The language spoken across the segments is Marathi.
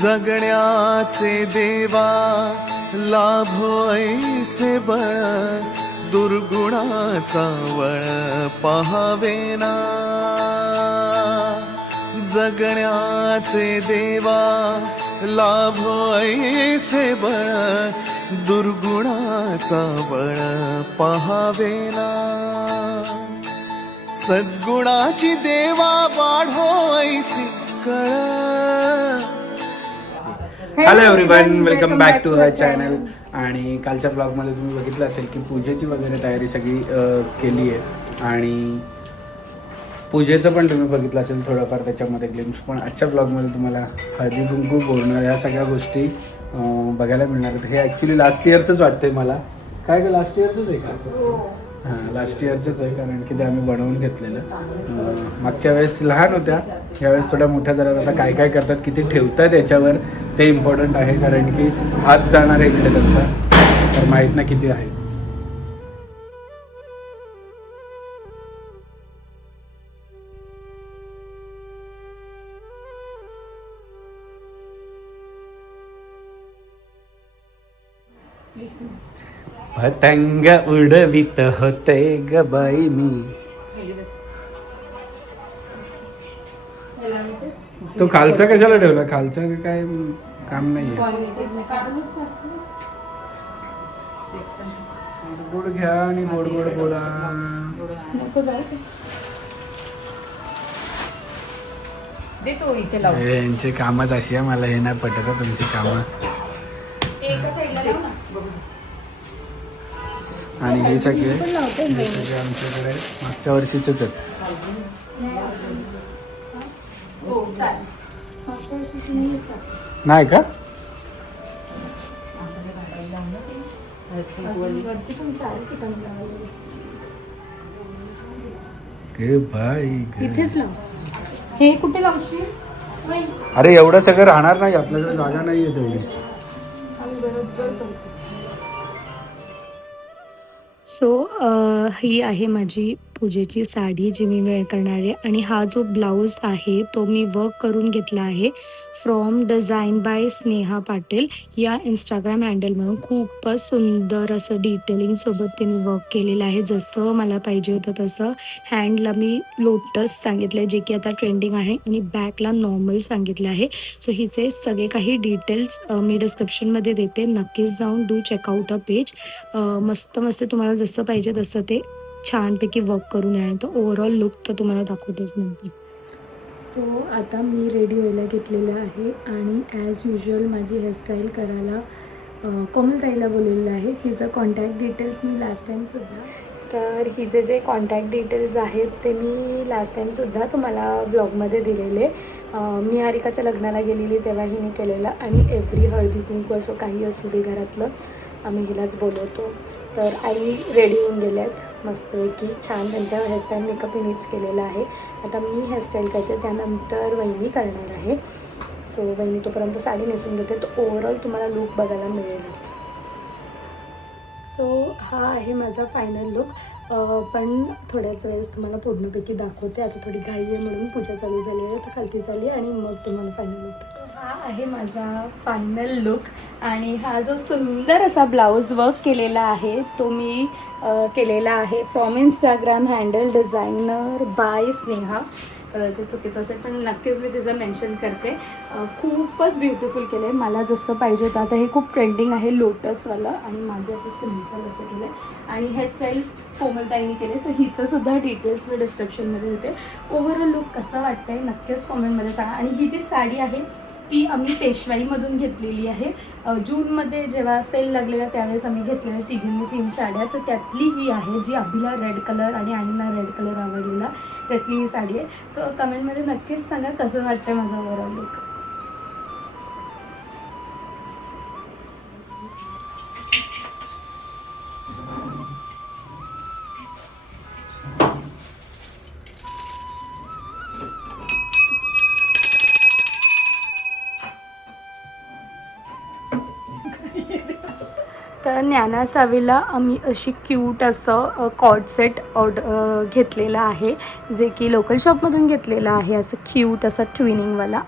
जगण्याचे देवा लाभो ऐसे बळ, दुर्गुणाचा वळ पहावेना. जगण्याचे देवा लाभो ऐसे बळ, दुर्गुणाचा बळ पहावेना. सद्गुणाची देवा वाढो ऐसी कळ. Hello everyone, welcome back to our channel. आणि कालच्या ब्लॉगमध्ये तुम्ही बघितलं असेल की पूजेची वगैरे तयारी सगळी केली आहे आणि पूजेचं पण तुम्ही बघितलं असेल थोडंफार त्याच्यामध्ये ग्लिम्स. पण आजच्या ब्लॉगमध्ये तुम्हाला हळदी कुंकू बोलणार ह्या सगळ्या गोष्टी बघायला मिळणार आहेत. हे ॲक्च्युली लास्ट इयरचंच वाटतंय मला. काय का लास्ट इयरचंच आहे का? हां, लास्ट इयरचंच आहे, कारण की ते आम्ही बनवून घेतलेलं. मागच्या वेळेस लहान होत्या, यावेळेस थोड्या मोठ्या जरा. आता काय काय करतात, किती ठेवतात याच्यावर ते इम्पॉर्टंट आहे, कारण की हात जाणार आहे इकडे त्यांचा, तर माहीत ना किती आहे. पतंग उडवित होते ग बाई मी. तो खालचा कशाला ठेवला? खालचं काय काम नाहीये. गोड घ्या आणि गोड गोड बोला. यांची कामच अशी आहे, मला हे नाही पटत तुमची कामं. आणि हे सगळे आमच्याकडे मागच्या वर्षीचेच आहेत. नाही का? इथेच लाव. हे कुठे लावशील? अरे एवढं सगळं राहणार नाही, आपल्याकडे जागा नाहीये तेवढी. सो ही आहे माझी पूजेची साडी जी मी वेअर करणार आहे. आणि हा जो ब्लाऊज आहे तो मी वर्क करून घेतला आहे from design by Sneha Patil या इंस्टाग्राम हँडलमधून. खूपच सुंदर असं डिटेलिंगसोबत तिने वर्क केलेलं आहे, जसं मला पाहिजे होतं तसं. हँडला मी लोटस सांगितलं आहे, जे की आता ट्रेंडिंग आहे, आणि बॅकला नॉर्मल सांगितलं आहे. सो हिचे सगळे काही डिटेल्स मी डिस्क्रिप्शनमध्ये देते, नक्कीच जाऊन डू चेकआउट अ पेज. मस्त मस्त तुम्हाला जसं पाहिजे तसं ते छानपैकी वर्क करून आहे. तो ओव्हरऑल लुक तर तुम्हाला दाखवतेच नव्हते. सो आता मी रेडी व्हायला घेतलेलं आहे आणि ॲज युजल माझी हेअरस्टाईल करायला कोमलताईला बोललेलं आहे. हिचं कॉन्टॅक्ट डिटेल्स मी लास्ट टाईमसुद्धा, तर हिचे जे कॉन्टॅक्ट डिटेल्स आहेत ते मी लास्ट टाईमसुद्धा तुम्हाला ब्लॉगमध्ये दिलेले. मी हारिकाच्या लग्नाला गेलेली तेव्हा हिने केलेलं. आणि एव्हरी हळदी कुंकू असो काही असू दे घरातलं, आम्ही हिलाच बोलवतो. तर आई रेडी होऊन गेल्या आहेत मस्तपैकी छान. त्यांच्या हेअरस्टाईल मेकअप हिनेच केलेला आहे. आता मी हेअरस्टाईल करते, त्यानंतर वहिनी करणार आहे. सो वहिनी तोपर्यंत साडी नेसून घेते, तर ओव्हरऑल तुम्हाला लुक बघायला मिळेलच. सो हा आहे माझा फायनल लुक. पण थोड्याच वेळेस तुम्हाला पूर्णपैकी दाखवते. आता थोडी घाई आहे म्हणून पूजा चालू झाली आहे, तर खालती झाली आणि मग तुम्हाला फायनल लुक. हा आहे माझा फायनल लुक. आणि हा जो सुंदर असा ब्लाऊज वर्क केलेला आहे तो मी केलेला आहे from Instagram handle designer by Sneha. जे चुकीचं असेल पण नक्कीच मी तिचं मेन्शन करते. खूपच ब्युटिफुल केलं आहे, मला जसं पाहिजे होतं. आता हे खूप ट्रेंडिंग आहे लोटसवालं, आणि माझं असं सिम्पल असं केलं आहे. आणि हेअरस्टाईल कोमलताईने केले. सो हिचंसुद्धा डिटेल्स मी डिस्क्रिप्शनमध्ये देते. ओव्हरऑल लुक कसं वाटतं आहे नक्कीच कॉमेंटमध्ये सांगा. आणि ही जी साडी आहे ती आम्ही पेशवाईमधून घेतलेली आहे. जूनमध्ये जेव्हा सेल लागलेला त्यावेळेस आम्ही घेतलेल्या तिघींनी 3 साड्या, तर त्यातली ही आहे जी अभिला रेड कलर आणि आईंना रेड कलर आवडलेला, त्यातली ही साडी आहे. सो कमेंटमध्ये नक्कीच सांगा कसं वाटतं माझं ओव्हरऑल लुक. तर ज्ञाना सावीला आम्ही अशी क्यूट असं कॉर्ड सेट घेतलेलं आहे, जे की लोकल शॉपमधून घेतलेलं आहे, असं क्यूट असं ट्विनिंगवाला.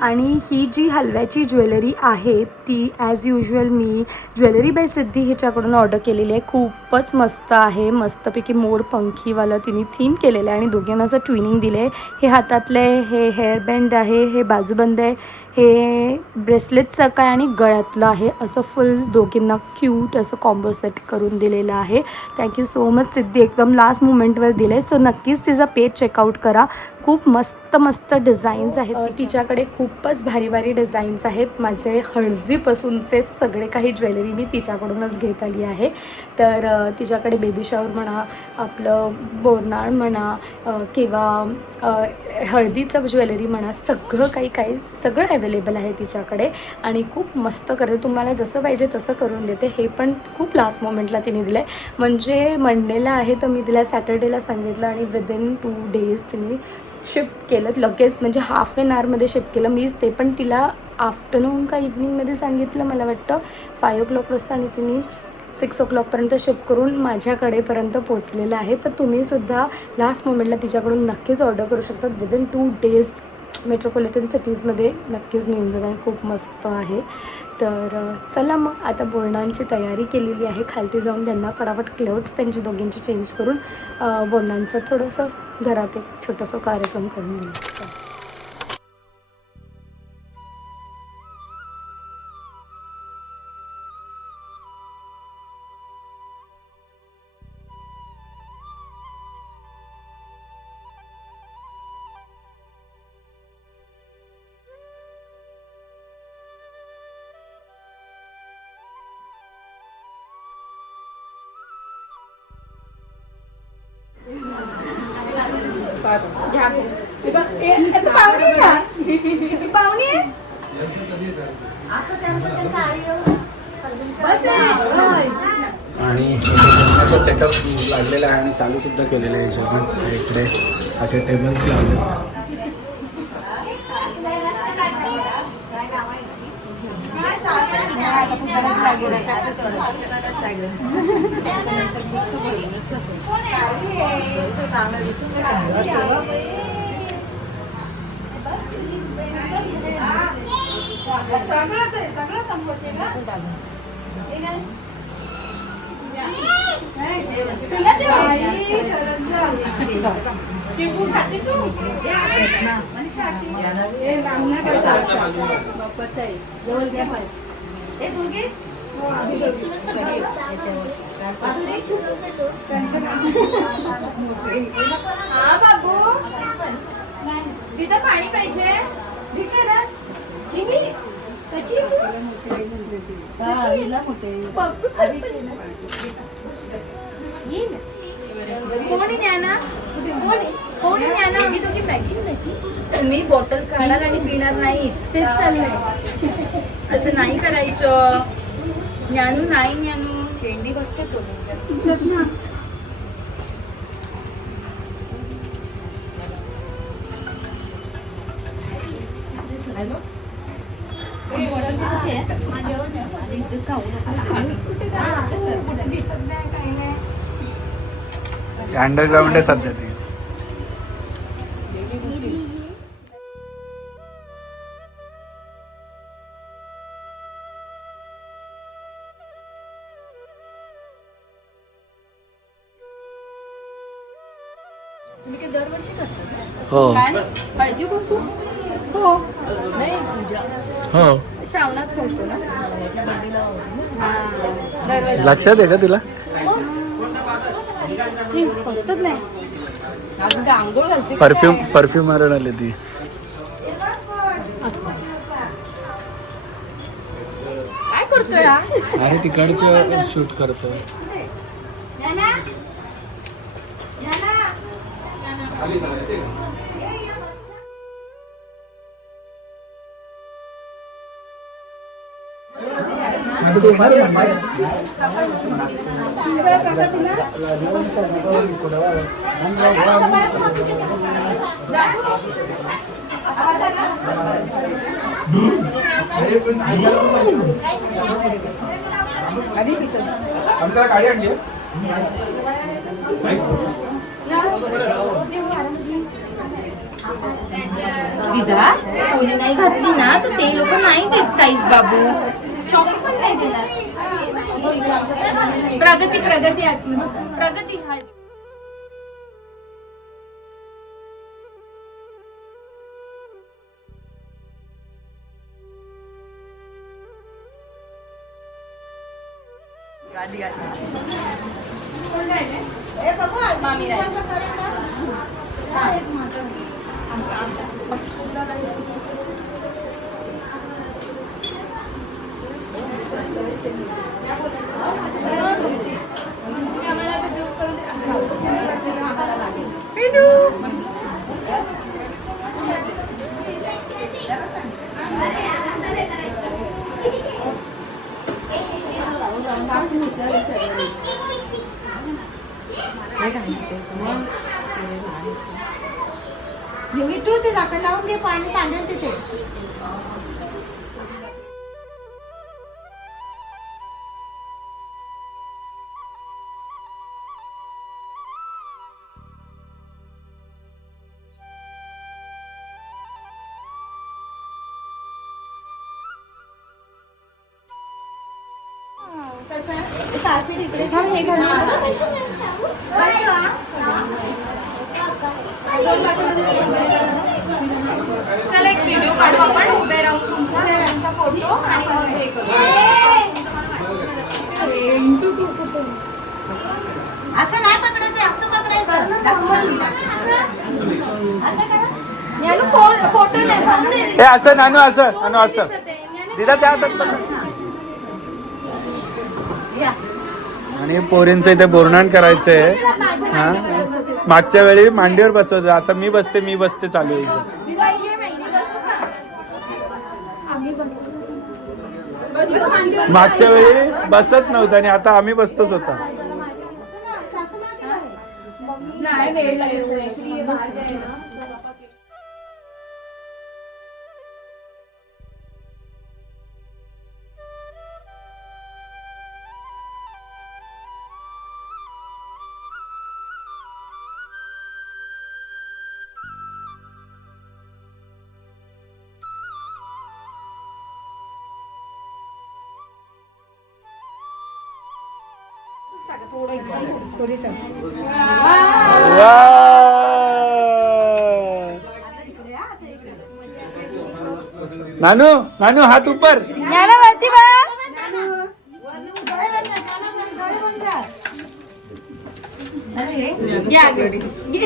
आणि ही जी हलव्याची ज्वेलरी आहे ती ॲज युजल मी ज्वेलरी बाय सिद्धी हिच्याकडून ऑर्डर केलेली आहे. खूपच मस्त आहे, मस्तपैकी मोर पंखीवाला तिने थीम केलेलं आहे आणि दोघांना असं ट्विनिंग दिलं आहे. हे हातातले, हे हेअरबँड आहे, हे बाजूबंद आहे, हे ब्रेसलेटचं काय आणि गळ्यातलं आहे, असं फुल दोघींना क्यूट असं कॉम्बो सेट करून दिलेलं आहे. थँक्यू सो मच सिद्धी, एकदम लास्ट मुमेंटवर दिले. सो नक्कीच तिचा पेज चेकआउट करा. खूप मस्त मस्त डिझाईन्स आहेत तिच्याकडे, खूपच भारी भारी डिझाईन्स आहेत. माझे हळदीपासूनचे सगळे काही ज्वेलरी मी तिच्याकडूनच घेत आली आहे. तर तिच्याकडे बेबी शॉवर म्हणा, आपलं बोरनाळ म्हणा, किंवा हळदीचं ज्वेलरी म्हणा, सगळं काही सगळं अवेलेबल आहे तिच्याकडे आणि खूप मस्त करेल. तुम्हाला जसं पाहिजे तसं करून देते. हे पण खूप लास्ट मोमेंटला तिने दिलं आहे, म्हणजे मंडेला आहे तर मी तिला सॅटर्डेला सांगितलं आणि विदिन 2 days तिने शिफ्ट केलं लगेच, म्हणजे हाफ एन आवरमध्ये शिफ्ट केलं. मी ते पण तिला आफ्टरनून का इव्हनिंगमध्ये सांगितलं, मला वाटतं 5 o'clock वाजता, आणि तिने 6 o'clockपर्यंत शिफ्ट करून माझ्याकडेपर्यंत पोचलेलं आहे. तर तुम्हीसुद्धा लास्ट मोमेंटला तिच्याकडून नक्कीच ऑर्डर करू शकता. विदिन 2 days मेट्रोपॉलिटन सिटीजमध्ये नक्कीच मिळून जात आहे. खूप मस्त आहे. तर चला मग आता बोरणांची तयारी केलेली आहे. खालती जाऊन त्यांना फटाफट क्लोथ्स त्यांची दोघींची चेंज करून बोरणांचं थोडंसं घरात एक छोटंसं कार्यक्रम करून दिला. आणि सेटअप लागलेला आहे आणि चालू सुद्धा केलेलं आहे. याच्यातून इकडे असे टेबल्स लावले. बाबू तिथं पाणी पाहिजे. कोणी ज्ञाना मी तुझी मॅचिंग मी बॉटल काढणार आणि पिणार नाही. तेच चाललंय. असं नाही करायचं. ज्ञानू नाही, ज्ञानू शेंडी बसते तो तुमच्या. अंडरग्राऊंड आहे सध्या ती. तुम्ही काय दरवर्षी करता? हो हळदी कुंकू? हो. नाही पूजा हो, श्रावणात करतो ना. दरवर्षी लक्षात आहे का तुला? फक्तच नाही, अजून काय आंघोळ घालते. परफ्यूम मारून आली ती. काय करतोय हा? अरे तिकडचं शूट करतोय. आमच्याला गाडी आणली आहे? दिदा कोणी नाही घातली ना तर ते लोक नाही देत काहीच बाबू. चॉकलेट पण नाही देणार. प्रगती प्रगती हा मामी राहिली. तू ते झाकण लावून घे पाणी सांडेल तिथे. सारखी तिकडे हे चला एक व्हिडिओ काढू आपण उभे राहून तुमचा फोटो आणि मग हे करू. असं नाही पकडायचं असं पकडायचं. फोटो नाही हे असं नानू असं दिदा त्या हातात पकड. आणि पोरींचं इथे बोरनान करायचंय. हा मागच्या वेळी मांडीवर बसवत आता मी बसते चालू आहे. मागच्या वेळी बसत नव्हतं आणि आता आम्ही बसतोच होता. नानू हात ऊपर.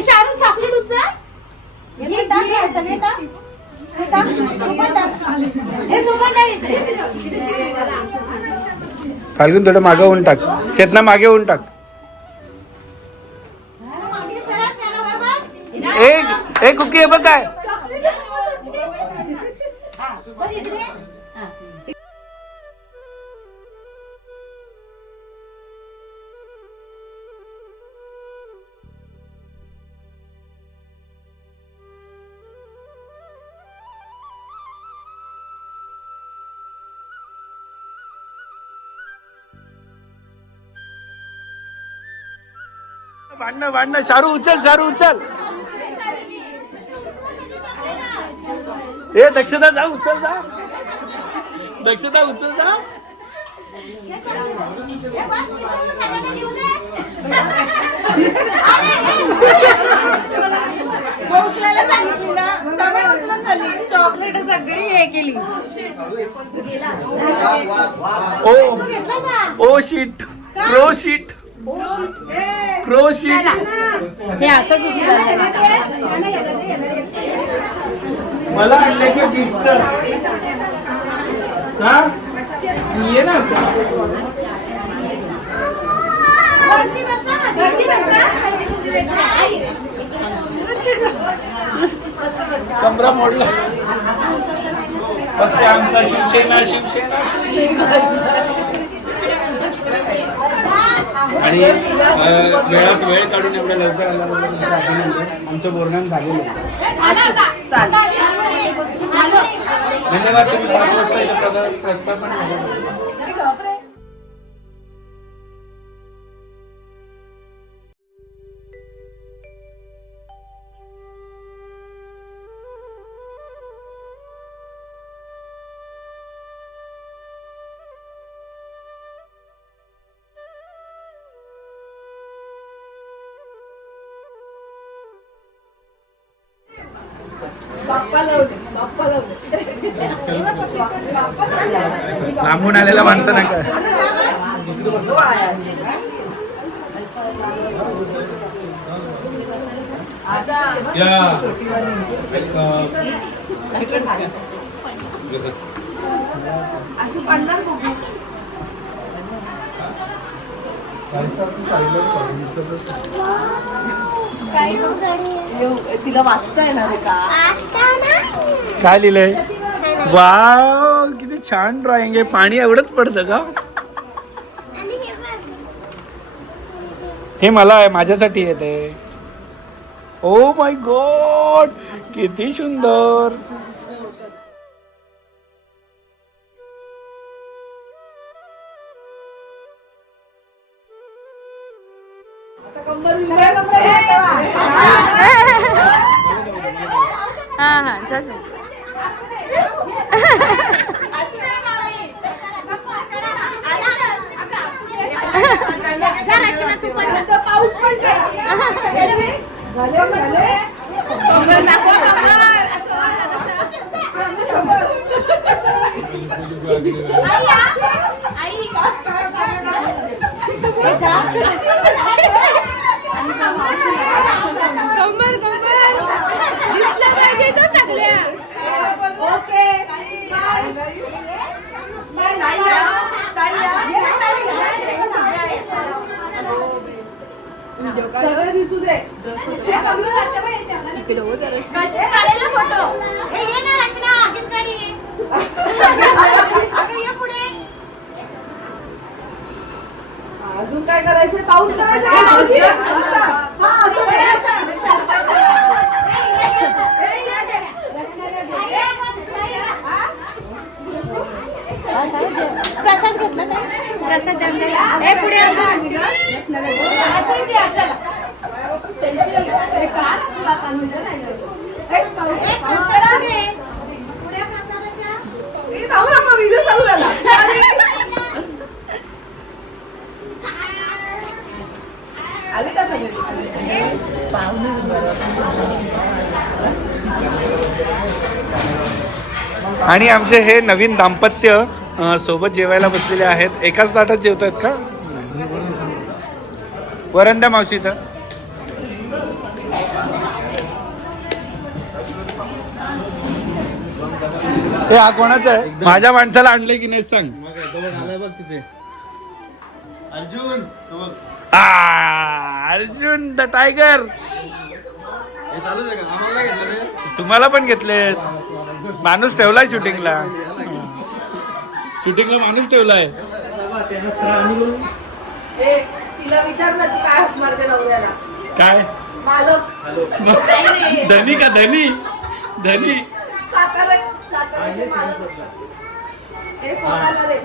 शाहरुख चॉकलेट उचल. फाल्गुन थोडं मागे होऊन टाक. चेतना मागे होऊन टाक. एक कुकी आहे बघ काय. भांडणं शारू उचल. ए दक्षता जा उचल जा. उचलायला सांगितली ना सगळं उचलून झाली. चॉकलेट सगळी हे केली. ओ शीट क्रो शीट. हे असंच मला आणलं की गिफ्ट का ये ना. कमरा मोडला. पक्ष आमचा शिवसेना आणि वेळात वेळ काढून एवढ्या लवकर आल्याबद्दल आमचं बोलणं झालेलं आहे. धन्यवाद. तुम्ही 5 वाजता प्रस्ताव पण लांबून आलेला माणसं नका. तिला वाचता येणार आहे का? काय लिहिलंय? वाव, किती छान ड्रॉइंग आहे. पाणी एवढंच पडतं का? हे मला आहे, माझ्यासाठी येते. ओ माय गॉड, किती सुंदर. हा हा चल सगळं दिसू दे. अजून काय करायचंय? पाऊस करायचा. प्रसाद घेतला नाही. प्रसाद द्या पुढे व्हिडिओ चालू झाला. आले का सगळे? आणि आमचे हे नवीन दाम्पत्य सोबत जेवायला बसलेले आहेत. एकाच ताटात जेवत आहेत का? वरण द्या मावशी. तर हे हा कोणाचा आहे? माझ्या माणसाला आणले की नाही सांग. Arjun Arjun the tiger. तुम्हाला पण घेतले. माणूस ठेवलाय शूटिंगला. शूटिंगला माणूस ठेवलाय. तिला विचार ना, तू काय हात मारते नवऱ्याला? काय मालक. धनी का? धनी धनी साताऱ्याचे मालक असतात. हे फोन आला रे.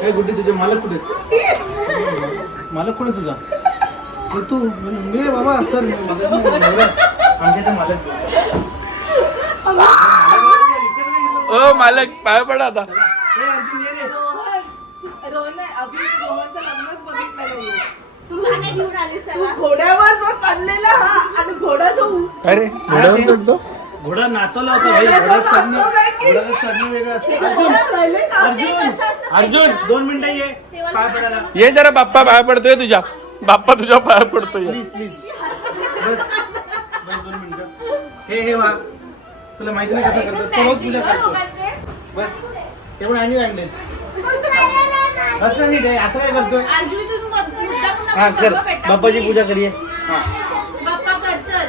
काय गुड्डी, तुझे मालक कुठे? मालक कुठे तुझा? तू मी बाबा सर आमच्या इथे मालक. ओ मालक, पाय पडा आता. रोहनचं लग्नच बघितलं नाहीये. तू घोड्यावर जो चढलेला हा आणि घोडा जो अरे घोड्यावर चढतो. घोडा नाचवला होता भाई. घोड्याला चढणं वेगळं असतं. अर्जुन 2 मिनिटं ये पाय पडायला. ये जरा, बाप्पा पाया पडतोय तुझ्या. बाप्पा तुझ्या पाया पडतोय. प्लीज प्लीज बस बस 2 मिनिटं. हे वा, तुला माहिती नाही कसं करतो. तो रोज पूजा करतो. बस तेवढं आणि आणले. बस ना नीट आहे. असं काय करतोय? हा कर. बाप्पाची पूजा करिये. हा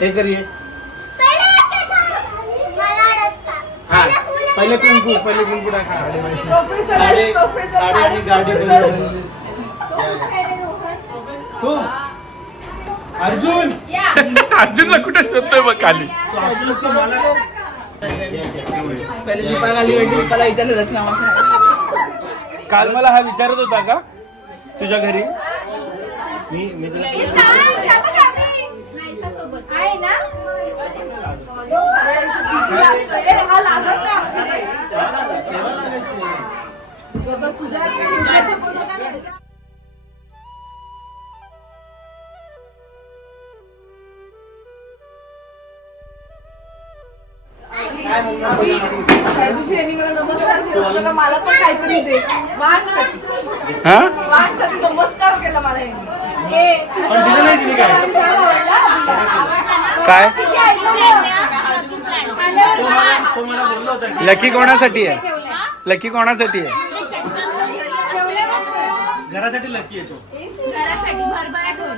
हे करिये. हा पहिले कुंकू टाका. साडी आणि गाडी. तू अर्जुन अर्जुनला कुठे शोधतोय मग खाली? तू असलोस का मला? पहिले दीपाला विचारलं. काल मला हा विचारत होता का तुझ्या घरी? मी तुला आहे ना? त्या दिवशी यांनी मला नमस्कार केला होता का मला पण काहीतरी दे. वाणसाठी हा नमस्कार केला मला यांनी. पण दिलं नाही तिने काय काय तो मला बोलला होता की लकी कोणासाठी आहे लकी कोणासाठी आहे घरासाठी लकी येतो घरासाठी भरभरा ठेवून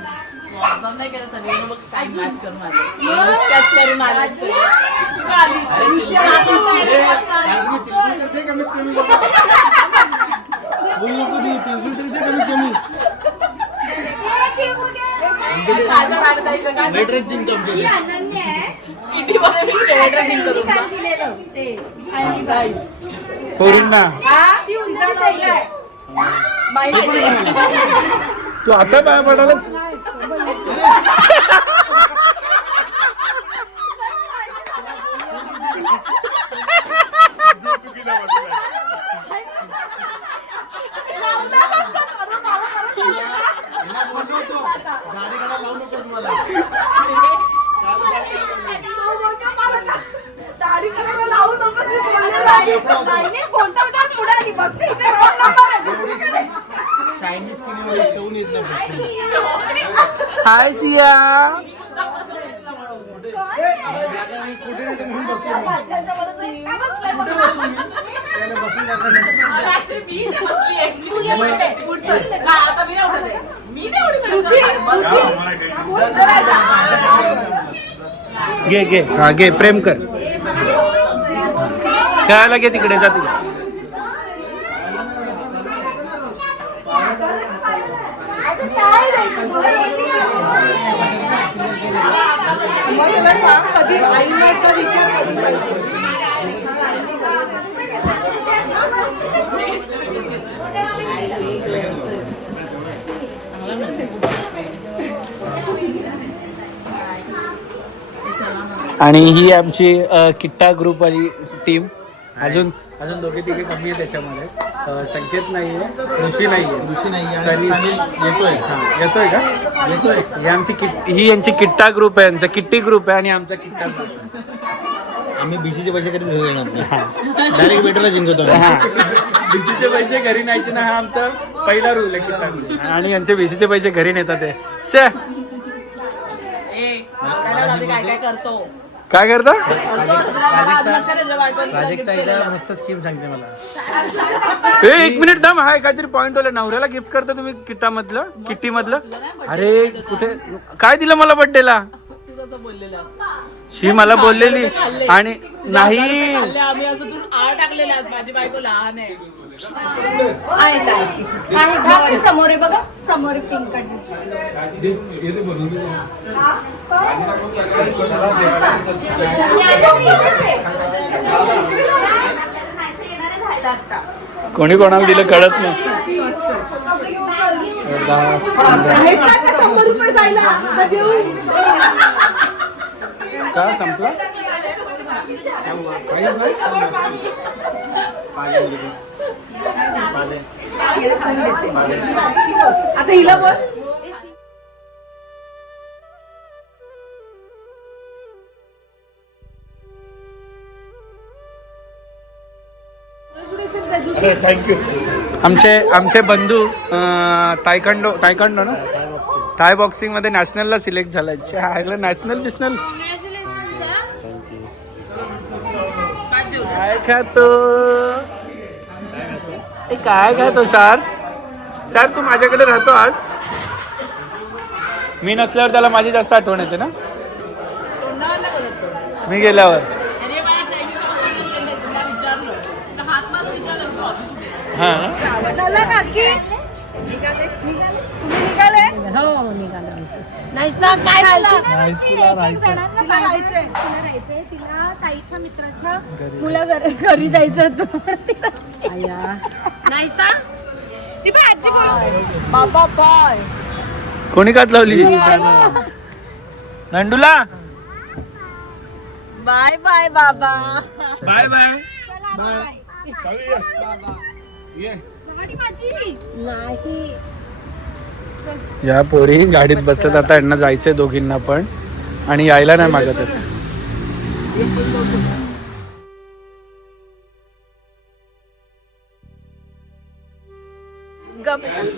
नाही केलं सगळे मग काय मॅच करून आले करून आला कमीत कमी बोल नको दे तिळगुळ तरी ते कमीत कमी वेटरेस जिंकतो आमच्या अनन्य आहे पोरींना तू आता पाया पडायलास गाडी गाडा लावू नकोस मला दाढी करायला लावू नको मी बोललेलं आहे. नाही कोणता विचार पुढे आली बघते इथे रोड नंबर आहे. चायनीज किनीमध्ये ठेवून येत नाही हाय सिया कुठे नाही म्हणून बसलो मी. त्याच्यामध्ये काय बसलंय बघ. त्याला बसून टाकलं. Actually मी इथे बसलीये. हा, आता मी नाही उठत आहे. मी नाही उठत आहे. घे घे हा घे प्रेम कर खेळायला घे तिकडे जा तुला मग तुला सांग कधी आईला एकदा विचार कधी पाहिजे. आणि ही आमची किट्टा ग्रुप वाली टीम अजून अजून दोघे तिघे कमी आहे त्याच्यामध्ये संकेत नाहीये ऋषी नाहीये ऋषी नाही सनी येतोय हा येतोय का येतोय ही आमची ही यांची किट्टा ग्रुप आहे यांचा किट्टी ग्रुप आहे आणि आमचा किट्टा ग्रुप आहे आम्ही बीसीचे पैसे कधी घेऊ येणार नाही डायरेक्ट बेटरला जिंकतो हा बीसीचे पैसे घरी न्यायचे ना हा आमचा पहिला रूल आहे किट्टा ग्रुप आणि यांचे बीसीचे पैसे घरी नेतात ते शे आम्ही काय काय करतो. काय करता प्राजक्ता एकदा मस्त स्कीम सांगते मला ए एक मिनिट थांब हाय काहीतरी पॉइंट वाला नवऱ्याला गिफ्ट करता तुम्ही किट्टा मधलं किट्टी मधलं अरे कुठे काय दिलं मला बर्थडेला शी मला बोललेली आणि नाही आम्ही असं तू आळ टाकलेला माझी बायको लहान आहे. समोर आहे बघा समोर पिंक काढली कोणी कोणाला दिलं कळत नाही 100 रुपये जायला का संपला आता हिला बोल. थँक्यू आमचे बंधू तायकांडो ना टाय बॉक्सिंग मध्ये नॅशनलला सिलेक्ट झालाय नॅशनल बिशनल काय खातो काय खातो सर तू माझ्याकडे राहतो आज मी नसल्यावर त्याला माझी जास्त आठवण येते ना मी गेल्यावर हा नाही सर काय झालं तिला राहायचंय. तिला ताईच्या मित्राच्या मुला घरी जायचं होतं नाही सर ती आजी बाबा बाय. कोणी कात लावली नंदूला बाय बाय बाबा. बाय बाय नाही या पोरी गाडीत बसतात आता यांना जायचंय दोघींना पण आणि यायला नाही मागत आहेत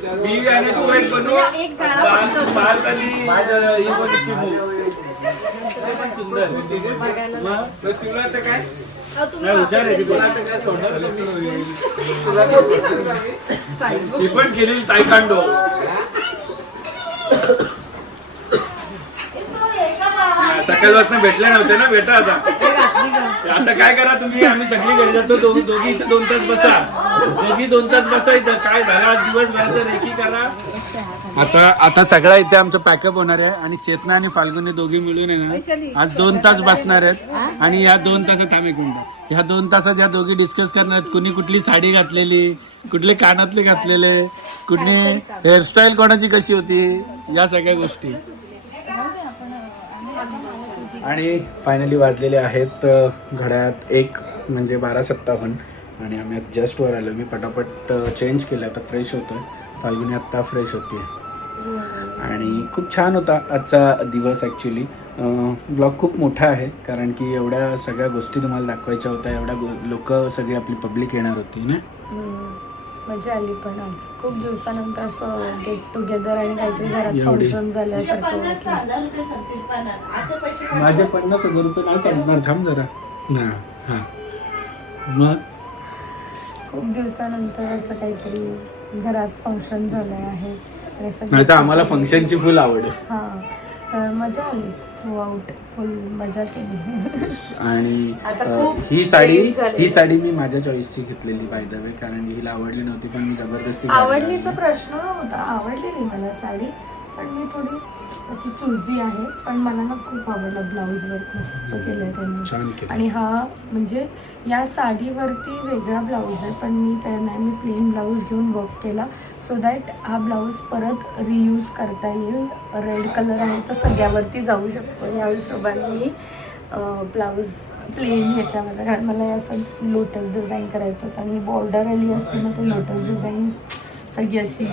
मी आणि तू एक बनवू. एक गाणं भारत आणि ही पण चिमू. ते पण सुंदर. मग तुला तर काय नाही हुशार आहे ती पण केलेली तायकांडो. सकाळपासून भेटले नव्हते ना, भेटा आता. आता काय करा तुम्ही, आम्ही सगळी घरी जातो, दोघी इथे 2 तास बसा, दोघी 2 तास बसायचं. काय झालं आज दिवसभराचं रेकी करा. आता सगळा इथे आमचं पॅकअप होणार आहे आणि चेतना आणि फाल्गुनी दोघी मिळून आहे ना आज 2 तास बसणार आहेत. आणि या 2 तासात आम्ही ह्या 2 तासात या दोघी डिस्कस करणार आहेत. कुणी कुठली साडी घातलेली, कुठले कानातले घातलेले, कुणी हेअरस्टाईल कोणाची कशी होती, या सगळ्या गोष्टी. आणि फायनली वाजलेले आहेत घड्याळात 1 म्हणजे 12:57 आणि आम्ही जस्ट वर आलो. मी पटापट चेंज केलं, आता फ्रेश होतोय. फाल्गुनी आत्ता फ्रेश होती आणि खूप छान होता आजचा दिवस. ॲक्च्युली ब्लॉग खूप मोठा आहे कारण की एवढ्या सगळ्या गोष्टी तुम्हाला दाखवायच्या होत्या. एवढ्या लोक सगळी आपली पब्लिक येणार होती ना. मजा आली. पण आज खूप दिवसानंतर असं गेट टुगेदर आणि काहीतरी घरात एवढी. फंक्शन झाल्यासारखं वाटलं. माझे 50,000 रुपये नाही सांगणार, थांब जरा. हां मग खूप दिवसानंतर असं काहीतरी घरात फंक्शन झालं आहे. नाही तर आम्हाला फंक्शनची फुल आवड आहे. हां, तर मजा आली. थ्रू आउट फुल मजा केली. आणि आता खूप ही साडी change झालेलं ही साडी मी माझ्या चॉईसची घेतलेली बाय द वे, कारण हिला आवडली नव्हती पण मी जबरदस्ती आवडलीचा प्रश्न नव्हता. आवडलेली मला साडी, पण मी थोडी अशी चुजी आहे. पण मला ना खूप आवडलं. ब्लाऊज वर्क मस्त केलंय त्यांनी. छान केलं. आणि हा म्हणजे या साडीवरती वेगळा ब्लाऊज आहे, पण मी त्यांना मी प्लेन ब्लाऊज घेऊन वर्क केला सो दॅट हा ब्लाऊज परत रियूज करता येईल. रेड कलर आहे तर सगळ्यावरती जाऊ शकतो. या हिशोबाने मी ब्लाऊज प्लेन ह्याच्यामध्ये, कारण मला असं लोटस डिझाईन करायचं होतं आणि बॉर्डर आली असते ना ते लोटस डिझाईन सगळी अशी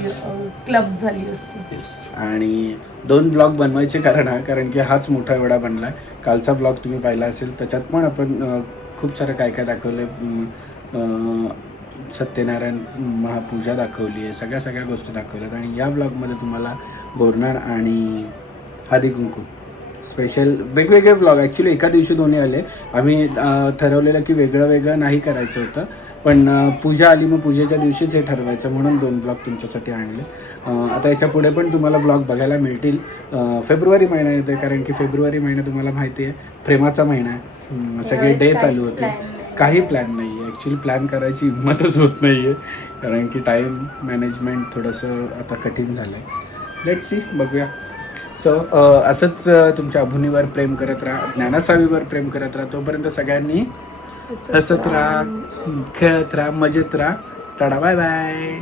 क्लब झाली असते. आणि 2 ब्लॉग बनवायचे कारण की हाच मोठा एवढा बनला. कालचा ब्लॉग तुम्ही पाहिला असेल, त्याच्यात पण आपण खूप सारं काय काय दाखवलं. सत्यनारायण महापूजा दाखवली आहे, सगळ्या गोष्टी दाखवल्यात. आणि या ब्लॉगमध्ये तुम्हाला बोरनाळ आणि हळदी कुंकू स्पेशल वेगवेगळे ब्लॉग ॲक्च्युली एका दिवशी दोन्ही आले. आम्ही ठरवलेलं की वेगळं नाही करायचं होतं, पण पूजा आली मग पूजेच्या दिवशीच हे ठरवायचं म्हणून 2 ब्लॉग तुमच्यासाठी आणले. आता याच्या पुढे पण तुम्हाला ब्लॉग बघायला मिळतील. फेब्रुवारी महिना येतो कारण की फेब्रुवारी महिना तुम्हाला माहिती आहे प्रेमाचा महिना आहे. सगळे डे चालू होते. काही प्लॅन नाही आहे ॲक्च्युली. प्लॅन करायची हिंमतच होत नाही आहे कारण की टाईम मॅनेजमेंट थोडंसं आता कठीण झालं आहे. लेट्स सी, बघूया. सो असंच तुमच्या अभुनीवर प्रेम करत राहा, ज्ञानासावीवर प्रेम करत राहा. तोपर्यंत सगळ्यांनी हसत राहा, खेळत राहा, मजेत राहा. Tata, bye bye.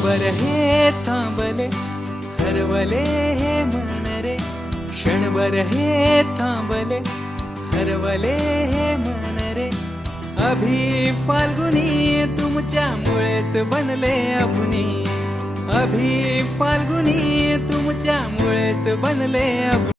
क्षणभर हे थांबले हरवले हे मन रे क्षणभर हे थांबले हरवले हे मन रे अभि फाल्गुनी तुमच्यामुळेच बनले अभुनी अभि फाल्गुनी तुमच्यामुळेच बनले अभुनी